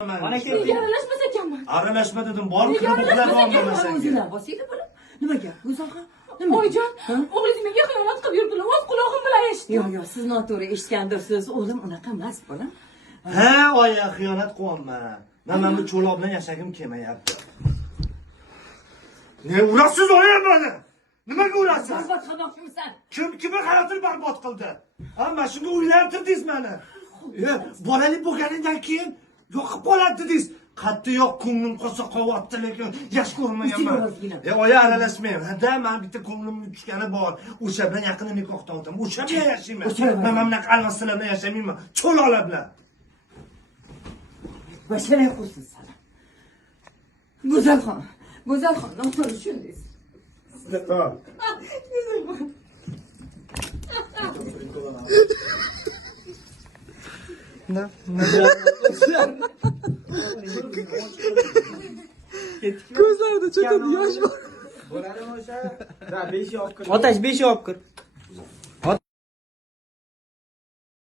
Nega aralashmas ekanman? Aralashma dedim. Bor qilib uxlab O'zinglar bosinglar bolam. Nimaga? Go'zalxon. Oyijon, o'g'lingiz menga xiyonat qilib yurdilar. O'z quloqim bilan eshitdim. Yo'q, siz noto'g'ri eshitgandirsiz. O'g'lim unaqa emas, bolam. Ha, oya xiyonat qilyapman. Men bu cho'loq bilan yashagim kelmayapti. Ne urasiz oya meni? Nimaga urasiz? Barbod qilmoqchimisan? Kimni hayotini barbod qildi? Ha, mana shunga o'ylantirdingiz meni. Bolali bo'lganingdan keyin yoqib qoladi dedingiz. Qatti yo'q ko'nglim qo'sa qovyapti, lekin yaxshi ko'rmayapman. Oya aralashmayman. Da, men bitta ko'nglimga tushgani bor. O'sha bilan yaqinda nikohdan o'taman. O'sha bilan yashayman. Men mana bunaqa almaslar bilan yashamayman. Cho'loqlar bilan. Basharay qursin sana. Go'zalxon, noto'g'ri tushundingiz. Tamam. Ko'zlarida cho'kadi yosh bor. Otash 5 olib kir.